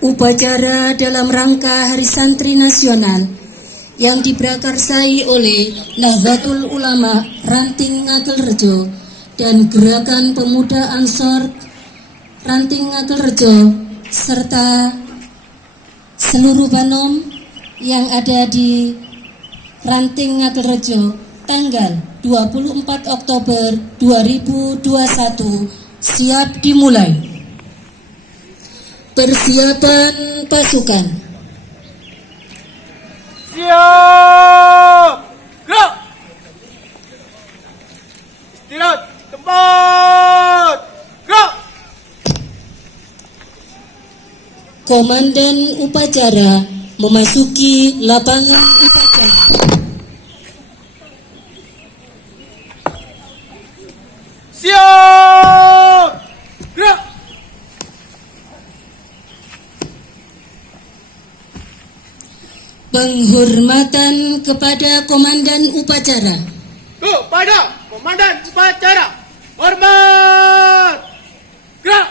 Upacara dalam rangka Hari Santri Nasional yang diprakarsai oleh Nahdlatul Ulama Ranting Ngagel-Rejo dan Gerakan Pemuda Ansor Ranting Ngagel-Rejo serta seluruh Banom yang ada di Ranting Ngagel-Rejo tanggal 24 Oktober 2021 siap dimulai. Persiapan pasukan. Siap! Gerak! Istirahat! Tempat! Gerak! Komandan upacara memasuki lapangan upacara. Siap! Gerak! Penghormatan kepada Komandan Upacara. Kepada Komandan Upacara, hormat! Gerak!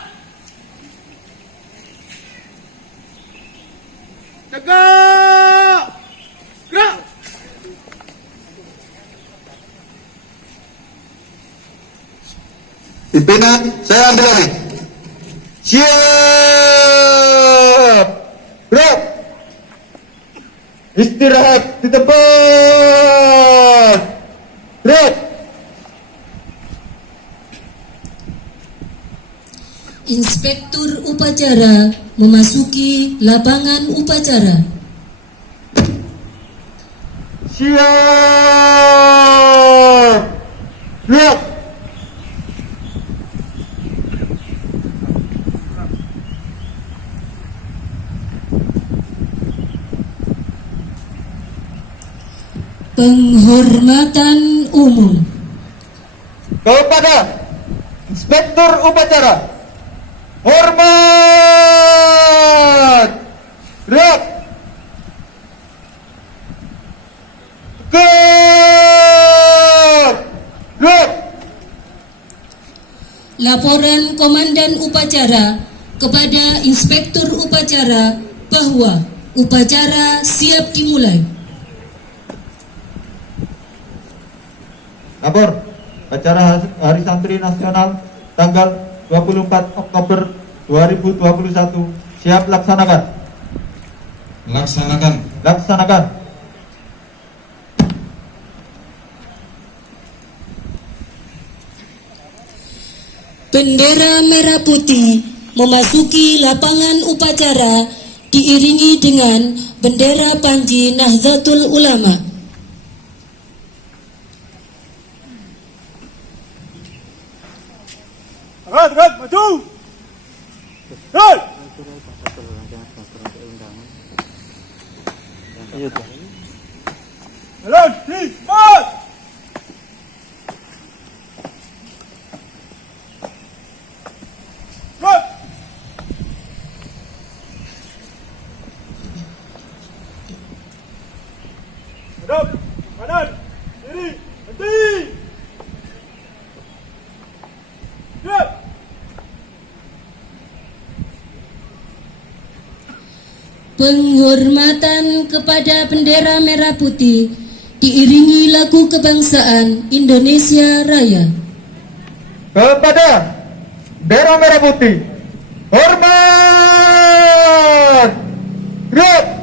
Tegak! Gerak! Pimpinan, saya ambil alih. Siap! Gerak! Istirahat di tempat. Gerak. Inspektur upacara memasuki lapangan upacara. Siap. Gerak. Penghormatan umum. Kepada Inspektur Upacara, hormat. Gerak. Gerak. Gerak. Laporan Komandan Upacara kepada Inspektur Upacara bahwa upacara siap dimulai. Lapor, acara Hari Santri Nasional tanggal 24 Oktober 2021 siap laksanakan. Laksanakan. Laksanakan. Bendera merah putih memasuki lapangan upacara diiringi dengan bendera Panji Nahdlatul Ulama. Tegak, maju! Hei! Jalan, cepat! Gerak! Hadap, kanan, kiri, henti! Gerak! Penghormatan kepada bendera merah putih diiringi lagu kebangsaan Indonesia Raya. Kepada bendera merah putih, hormat. Gerak.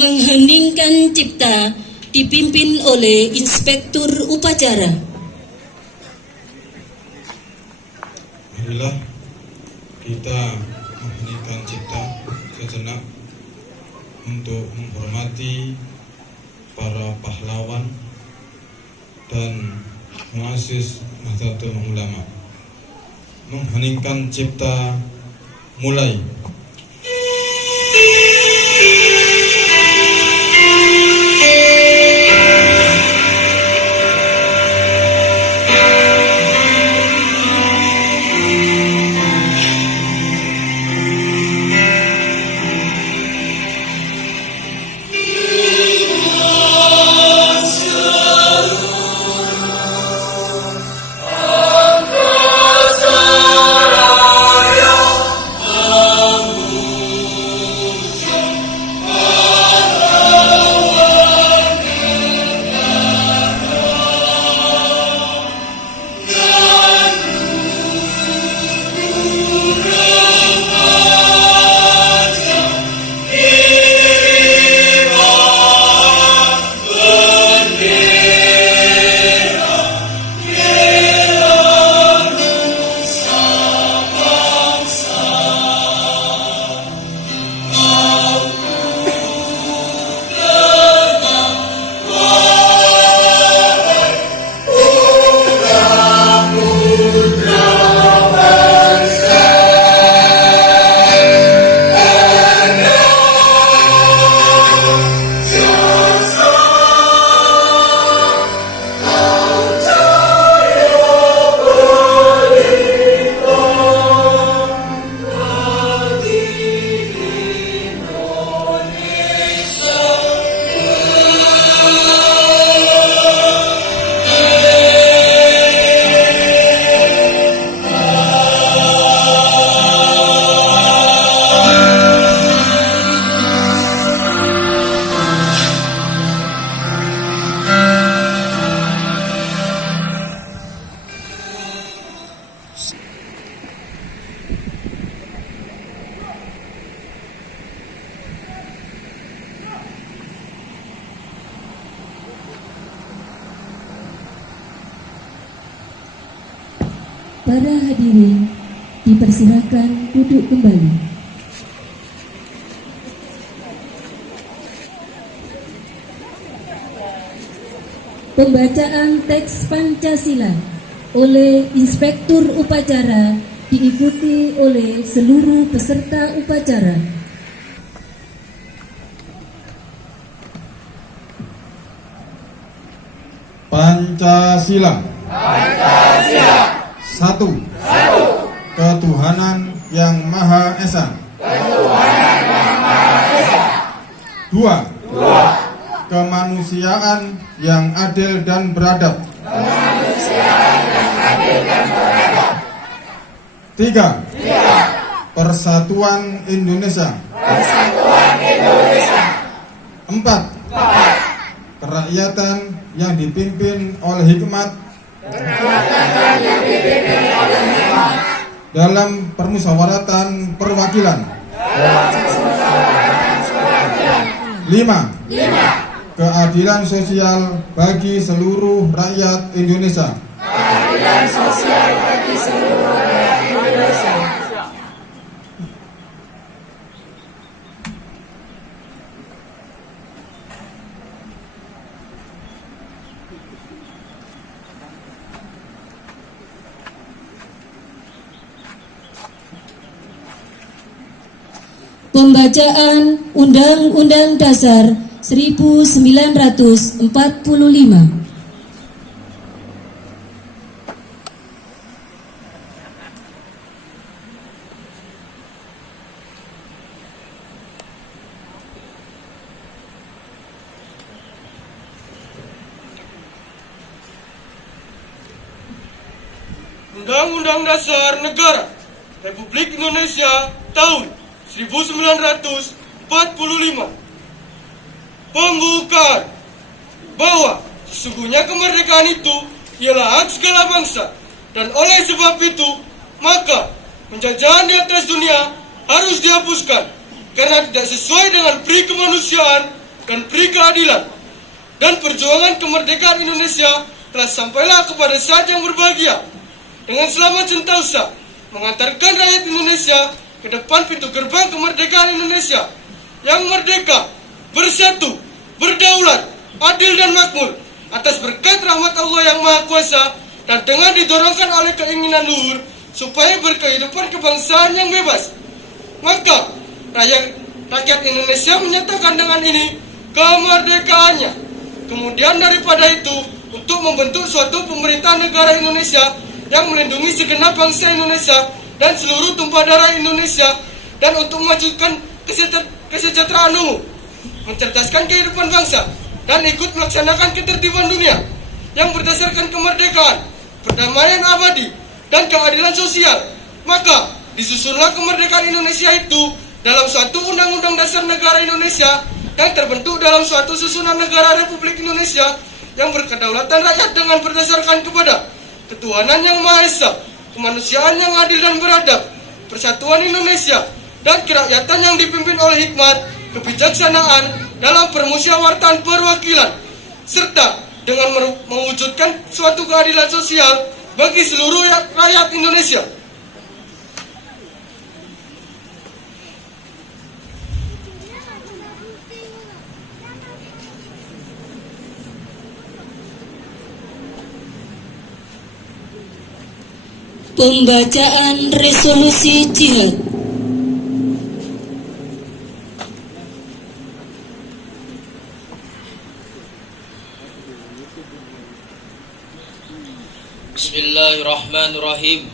mengheningkan cipta dipimpin oleh Inspektur Upacara. Marilah kita mengheningkan cipta sejenak untuk menghormati para pahlawan dan muassis Nahdlatul Ulama. Mengheningkan cipta mulai. Para hadirin dipersilakan duduk kembali. Pembacaan teks Pancasila oleh Inspektur Upacara diikuti oleh seluruh peserta upacara. Pancasila. Satu. Ketuhanan yang Maha Esa. Dua. Kemanusiaan yang adil dan beradab. Tiga. Persatuan Indonesia. Empat. Kerakyatan yang dipimpin oleh hikmat dalam permusyawaratan perwakilan. 5. Keadilan sosial bagi seluruh rakyat Indonesia. Pembacaan Undang-Undang Dasar 1945. Undang-Undang Dasar Negara Republik Indonesia tahun 1945 pembukaan bahwa sesungguhnya kemerdekaan itu ialah hak segala bangsa, dan oleh sebab itu maka penjajahan di atas dunia harus dihapuskan karena tidak sesuai dengan peri kemanusiaan dan beri keadilan. Dan perjuangan kemerdekaan Indonesia telah sampailah kepada saat yang berbahagia. Dengan selamat sentosa mengantarkan rakyat Indonesia ke depan pintu gerbang kemerdekaan Indonesia yang merdeka, bersatu, berdaulat, adil dan makmur atas berkat rahmat Allah yang Maha Kuasa, dan dengan didorongkan oleh keinginan luhur supaya berkehidupan kebangsaan yang bebas. Maka rakyat Indonesia menyatakan dengan ini kemerdekaannya. Kemudian daripada itu, untuk membentuk suatu pemerintah negara Indonesia yang melindungi segenap bangsa Indonesia dan seluruh tumpah darah Indonesia, dan untuk memajukan kesejahteraan umum, mencerdaskan kehidupan bangsa, dan ikut melaksanakan ketertiban dunia yang berdasarkan kemerdekaan, perdamaian abadi, dan keadilan sosial. Maka disusunlah kemerdekaan Indonesia itu dalam suatu undang-undang dasar negara Indonesia yang terbentuk dalam suatu susunan negara Republik Indonesia yang berkedaulatan rakyat dengan berdasarkan kepada ketuhanan yang Maha Esa, kemanusiaan yang adil dan beradab, persatuan Indonesia, dan kerakyatan yang dipimpin oleh hikmat, kebijaksanaan dalam permusyawaratan perwakilan, serta dengan mewujudkan suatu keadilan sosial bagi seluruh rakyat Indonesia. Pembacaan resolusi jihad. Bismillahirrahmanirrahim.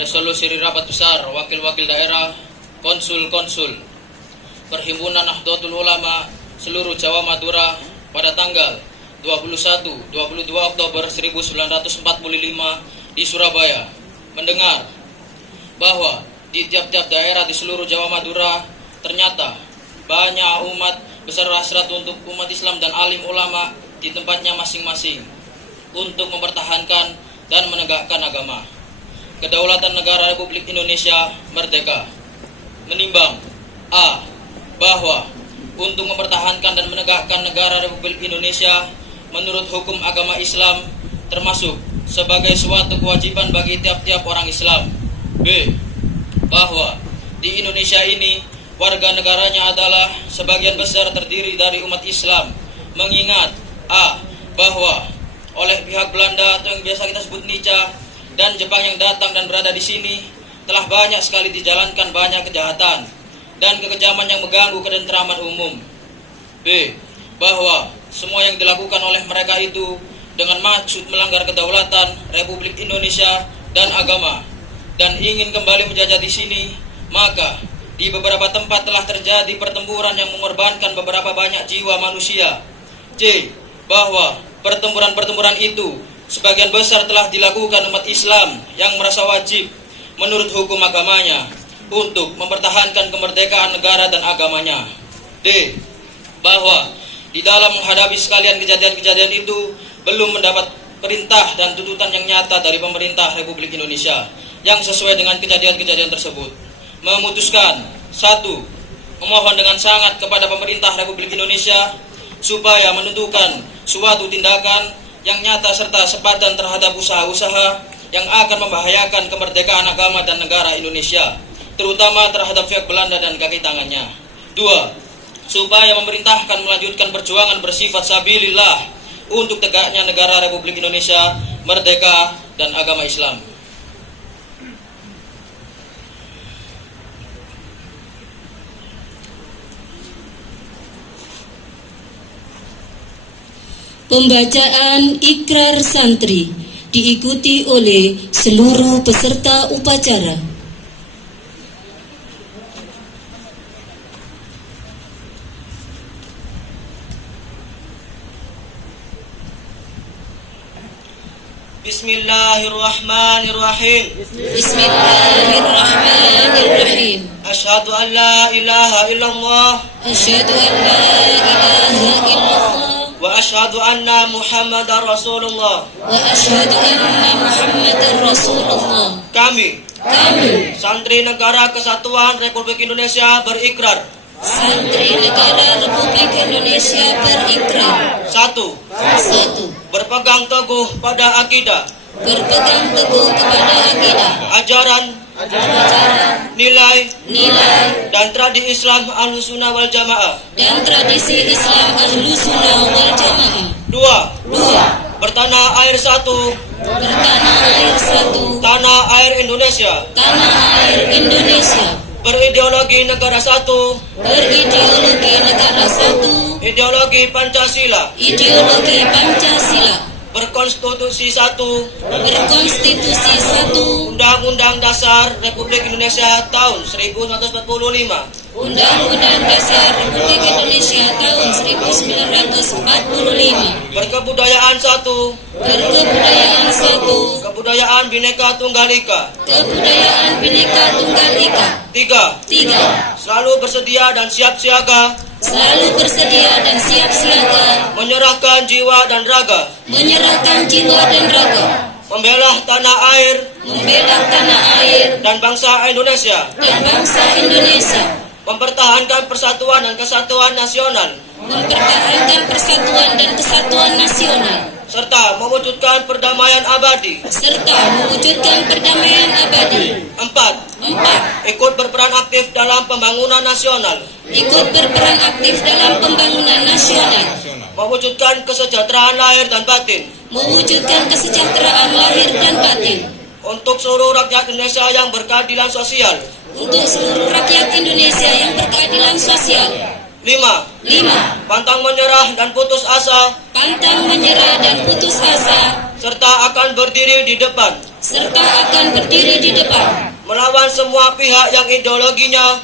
Resolusi Rapat Besar Wakil-Wakil Daerah, Konsul-Konsul Perhimpunan Nahdlatul Ulama seluruh Jawa Madura pada tanggal 21-22 Oktober 1945 di Surabaya mendengar bahwa di tiap-tiap daerah di seluruh Jawa Madura ternyata banyak umat besar hasrat untuk umat Islam dan alim ulama di tempatnya masing-masing untuk mempertahankan dan menegakkan agama, kedaulatan negara Republik Indonesia merdeka. Menimbang A. Bahwa untuk mempertahankan dan menegakkan negara Republik Indonesia menurut hukum agama Islam termasuk sebagai suatu kewajiban bagi tiap-tiap orang Islam. B. Bahwa di Indonesia ini warga negaranya adalah sebagian besar terdiri dari umat Islam. Mengingat A. Bahwa oleh pihak Belanda atau yang biasa kita sebut Nica dan Jepang yang datang dan berada di sini telah banyak sekali dijalankan banyak kejahatan dan kekejaman yang mengganggu ketentraman umum. B. Bahwa semua yang dilakukan oleh mereka itu dengan maksud melanggar kedaulatan Republik Indonesia dan agama dan ingin kembali menjajah di sini, maka di beberapa tempat telah terjadi pertempuran yang mengorbankan beberapa banyak jiwa manusia. C. Bahwa pertempuran-pertempuran itu sebagian besar telah dilakukan umat Islam yang merasa wajib menurut hukum agamanya untuk mempertahankan kemerdekaan negara dan agamanya. D. Bahwa di dalam menghadapi sekalian kejadian-kejadian itu belum mendapat perintah dan tuntutan yang nyata dari pemerintah Republik Indonesia yang sesuai dengan kejadian-kejadian tersebut. Memutuskan 1. Memohon dengan sangat kepada pemerintah Republik Indonesia supaya menentukan suatu tindakan yang nyata serta sepadan terhadap usaha-usaha yang akan membahayakan kemerdekaan agama dan negara Indonesia, terutama terhadap pihak Belanda dan kaki tangannya. 2. Supaya memerintahkan melanjutkan perjuangan bersifat sabilillah untuk tegaknya negara Republik Indonesia merdeka dan agama Islam. Pembacaan ikrar santri diikuti oleh seluruh peserta upacara. Bismillahirrahmanirrahim. Bismillahirrahmanirrahim. Asyhadu an la ilaha illallah Asyhadu an la ilaha illallah wa asyhadu anna Muhammadar Rasulullah. wa asyhadu anna Muhammadar Rasulullah. Kami Kami Santri Negara Kesatuan Republik Indonesia berikrar Santri Negara Republik Indonesia berikrar. 1. Berpegang teguh pada akidah, Berpegang teguh kepada akidah, ajaran, nilai, dan tradisi Islam Ahlussunnah wal Jamaah. dan tradisi Islam Ahlussunnah wal Jamaah. 2. Bertanah air satu, Bertanah air satu, tanah air Indonesia, tanah air Indonesia. berideologi negara satu, Berideologi negara satu, ideologi Pancasila, ideologi Pancasila. berkonstitusi satu, Berkonstitusi satu, Undang-Undang Dasar Republik Indonesia tahun 1945, Undang-Undang Dasar Republik Indonesia tahun 1945. berkebudayaan satu, Berkebudayaan satu, kebudayaan Bhinneka Tunggal Ika. kebudayaan Bhinneka Tunggal Ika. 3. 3. Selalu bersedia dan siap siaga Selalu bersedia dan siap siaga, menyerahkan jiwa dan raga, menyerahkan jiwa dan raga, membela tanah air membela tanah air dan bangsa Indonesia, dan bangsa Indonesia, mempertahankan persatuan dan kesatuan nasional, mempertahankan persatuan dan kesatuan nasional, serta mewujudkan perdamaian abadi. serta mewujudkan perdamaian abadi. 4. 4. Ikut berperan aktif dalam pembangunan nasional, Ikut berperan aktif dalam pembangunan nasional, mewujudkan kesejahteraan lahir dan batin mewujudkan kesejahteraan lahir dan batin untuk seluruh rakyat Indonesia yang berkeadilan sosial. untuk seluruh rakyat Indonesia yang berkeadilan sosial. 5. 5. Pantang menyerah dan putus asa, Pantang menyerah dan putus asa, serta akan berdiri di depan serta akan berdiri di depan melawan semua pihak yang ideologinya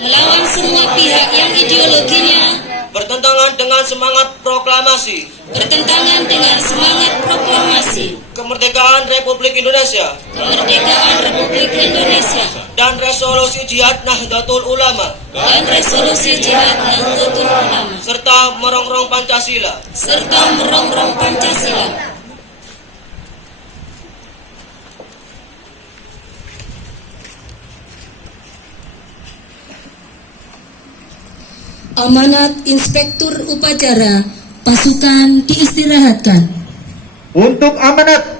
melawan semua pihak yang ideologinya bertentangan dengan semangat proklamasi bertentangan dengan semangat proklamasi kemerdekaan Republik Indonesia kemerdekaan Republik Indonesia dan resolusi Jihad Nahdlatul Ulama, dan resolusi Jihad Nahdlatul Ulama, serta merongrong Pancasila. serta merongrong Pancasila. Amanat Inspektur Upacara, pasukan diistirahatkan. Untuk amanat,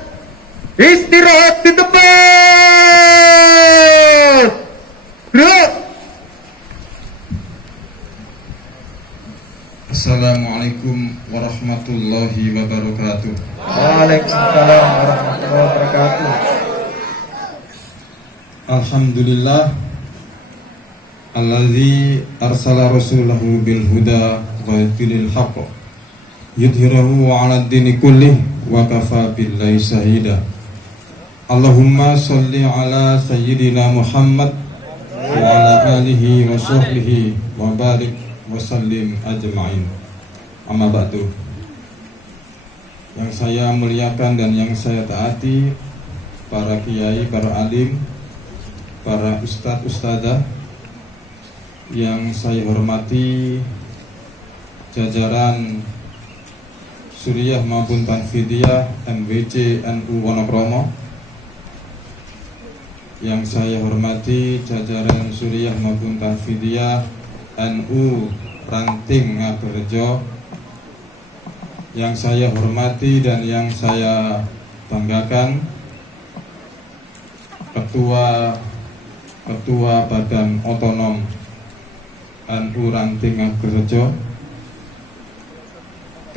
istirahat di tempat. Gerak. Assalamualaikum warahmatullahi wabarakatuh. Waalaikumsalam warahmatullahi wabarakatuh. Alhamdulillah alladzi arsala rasulahu bil huda wa dinil haqq yudhhirahu 'ala ad-dini kullih wa kafa billahi shahida. Allahumma shalli 'ala sayyidina Muhammad wa 'ala alihi wa sahbihi wa barik wa sallim ajma'in. Amma ba'du. Yang saya muliakan dan yang saya taati, para kiai, para alim, para ustadz ustadzah, yang saya hormati jajaran Suriah maupun Tanfidiyah MWC NU Wonokromo, yang saya hormati jajaran Suriah maupun Tanfidiyah NU Ranting Ngaberejo, yang saya hormati dan yang saya banggakan Ketua Badan Otonom NU Ranting Ngaberejo,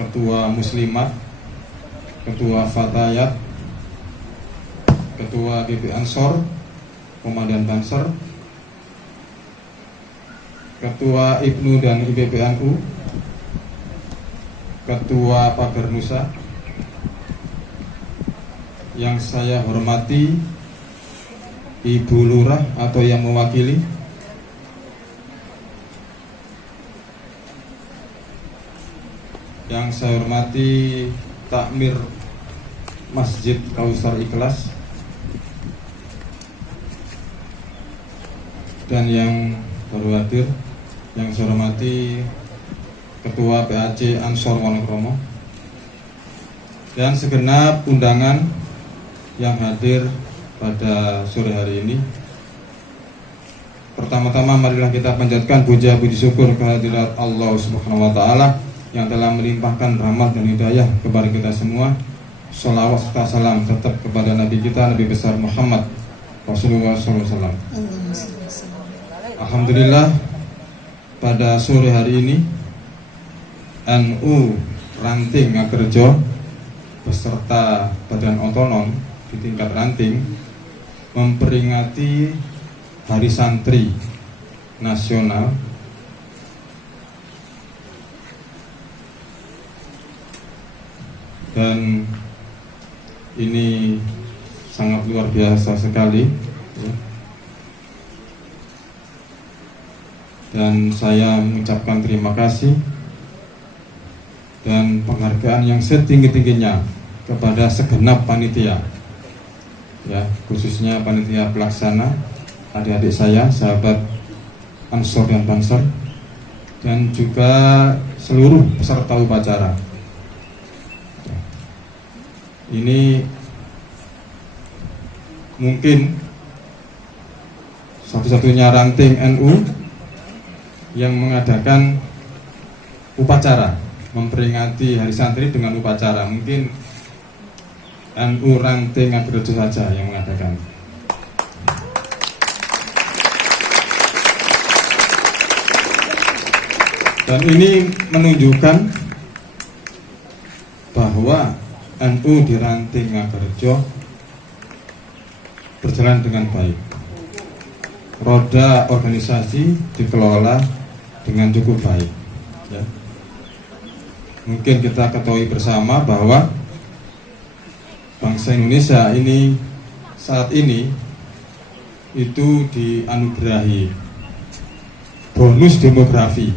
Ketua Muslimat, Ketua Fatayat, Ketua GP Ansor, Komandan Banser, Ketua IPNU dan IPPNU, Ketua Pagar Nusa, yang saya hormati Ibu Lurah atau yang mewakili, yang saya hormati Takmir Masjid Kausar Ikhlas, dan yang baru hadir, yang saya hormati Ketua PAC Ansor Wonokromo, dan segenap undangan yang hadir pada sore hari ini. Pertama-tama marilah kita panjatkan puja-puji syukur kehadirat Allah Subhanahu wa taala yang telah melimpahkan rahmat dan hidayah kepada kita semua. Shalawat serta salam tetap kepada Nabi kita, Nabi besar Muhammad Rasulullah SAW. Alhamdulillah, pada sore hari ini NU Ranting Ngakerjo beserta Badan Otonom di tingkat ranting memperingati Hari Santri Nasional dan ini sangat luar biasa sekali ya. Dan saya mengucapkan terima kasih dan penghargaan yang setinggi-tingginya kepada segenap panitia ya, khususnya panitia pelaksana, adik-adik saya, sahabat Ansor dan Bansor, dan juga seluruh peserta upacara. Ini mungkin satu-satunya ranting NU yang mengadakan upacara, memperingati Hari Santri dengan upacara. Mungkin NU Ranting Ngakerjo saja yang mengadakan. Dan ini menunjukkan bahwa NU di Ranting Ngakerjo berjalan dengan baik. Roda organisasi dikelola dengan cukup baik ya. Mungkin kita ketahui bersama bahwa bangsa Indonesia ini saat ini itu dianugerahi bonus demografi.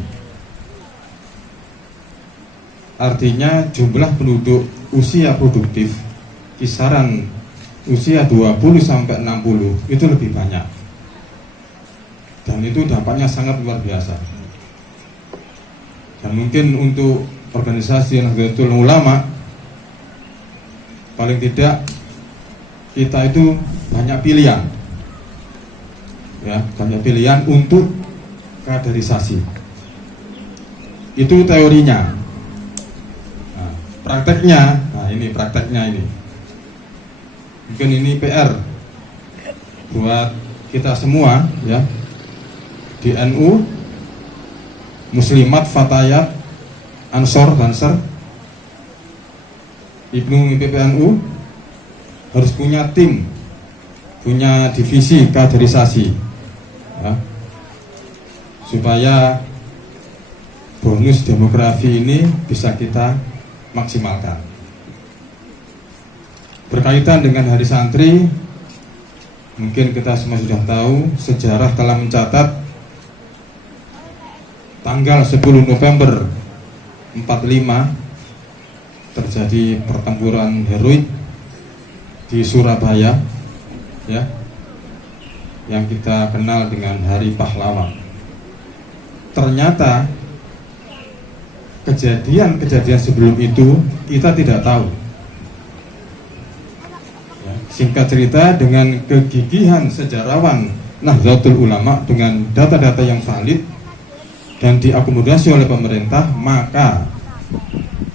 Artinya jumlah penduduk usia produktif kisaran usia 20 sampai 60 itu lebih banyak. Dan itu dampaknya sangat luar biasa. Dan mungkin untuk organisasi Nahdlatul Ulama paling tidak kita itu banyak pilihan. Ya, banyak pilihan untuk kaderisasi. Itu teorinya. Prakteknya, nah ini prakteknya ini. Mungkin ini PR buat kita semua ya. Di NU, Muslimat, Fatayat, Ansor, Bansor, Ibnu PPNU harus punya tim, punya divisi kaderisasi ya, supaya bonus demografi ini bisa kita maksimalkan. Berkaitan dengan Hari Santri, mungkin kita semua sudah tahu, sejarah telah mencatat tanggal 10 November 45 terjadi pertempuran heroik di Surabaya ya, yang kita kenal dengan Hari Pahlawan. Ternyata kejadian-kejadian sebelum itu kita tidak tahu ya, singkat cerita, dengan kegigihan sejarawan Nahdlatul Ulama dengan data-data yang valid dan diakomodasi oleh pemerintah, maka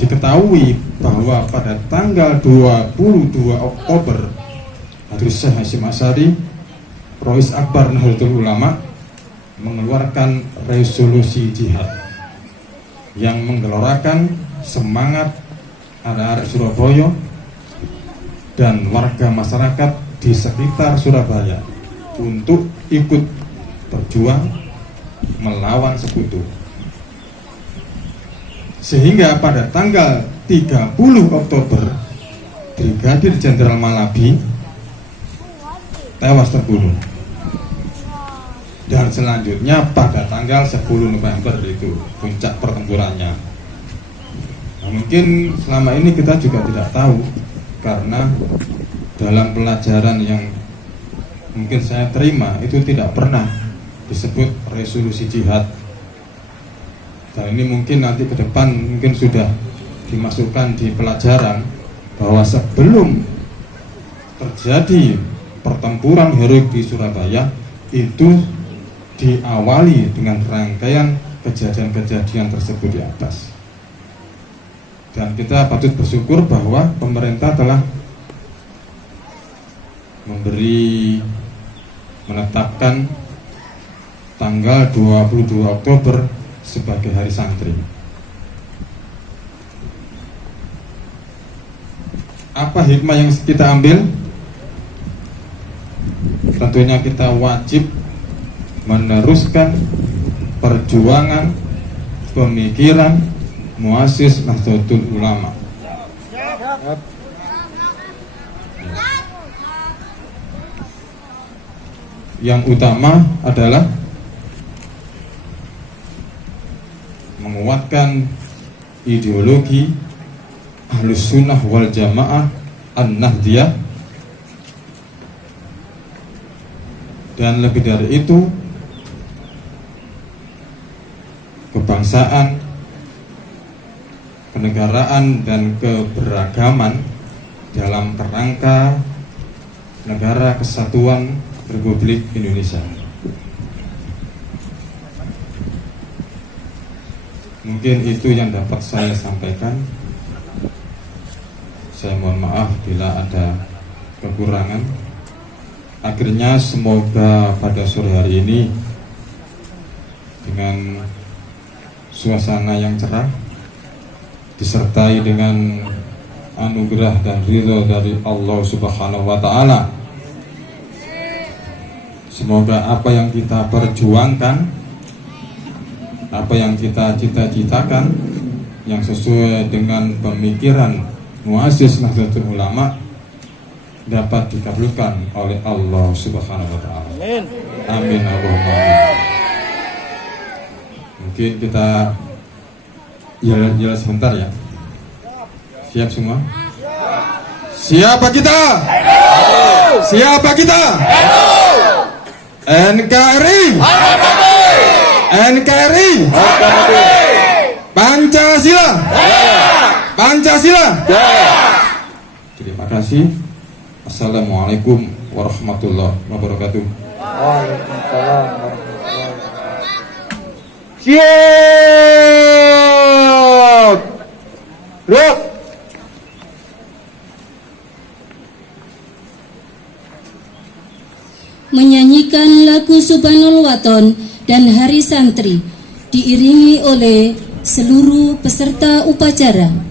diketahui bahwa pada tanggal 22 Oktober Hadrat Syekh Hasyim Asy'ari, Rais Akbar Nahdlatul Ulama, mengeluarkan resolusi jihad yang menggelorakan semangat arek-arek Surabaya dan warga masyarakat di sekitar Surabaya untuk ikut berjuang melawan sekutu. Sehingga pada tanggal 30 Oktober Brigadir Jenderal Malabi tewas terbunuh. Dan selanjutnya pada tanggal 10 November itu puncak pertempurannya. Nah, mungkin selama ini kita juga tidak tahu, karena dalam pelajaran yang mungkin saya terima itu tidak pernah disebut resolusi jihad. Dan ini mungkin nanti ke depan mungkin sudah dimasukkan di pelajaran bahwa sebelum terjadi pertempuran heroik di Surabaya itu diawali dengan rangkaian kejadian-kejadian tersebut di atas. Dan kita patut bersyukur bahwa pemerintah telah menetapkan tanggal 22 Oktober sebagai Hari Santri. Apa hikmah yang kita ambil? Tentunya kita wajib meneruskan perjuangan pemikiran muassis Nahdlatul Ulama. Yang utama adalah menguatkan ideologi Ahlus Sunnah wal Jamaah An-Nahdiyah, dan lebih dari itu kebangsaan, kenegaraan dan keberagaman dalam kerangka Negara Kesatuan Republik Indonesia. Mungkin itu yang dapat saya sampaikan. Saya mohon maaf bila ada kekurangan. Akhirnya semoga pada sore hari ini dengan suasana yang cerah disertai dengan anugerah dan ridho dari Allah Subhanahu wa Ta'ala, semoga apa yang kita perjuangkan, apa yang kita cita-citakan, yang sesuai dengan pemikiran muassis Nahdlatul Ulama dapat dikabulkan oleh Allah Subhanahu wa Ta'ala. Amin. Amin. Allahumma amin. Mungkin kita jalan sebentar ya. Siap semua? Siapa kita? Siapa kita? NKRI. NKRI. Pancasila. Pancasila. Terima kasih. Assalamualaikum warahmatullahi wabarakatuh. Waalaikumsalam warahmatullahi wabarakatuh. Siap. Gerak. Menyanyikan lagu Subhanul Waton dan Hari Santri diiringi oleh seluruh peserta upacara.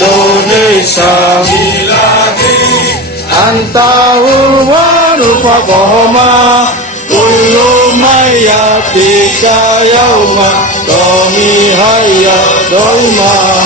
Indonesia miladi antahul waru faqoma kullu mayatika yauma kami hayya doima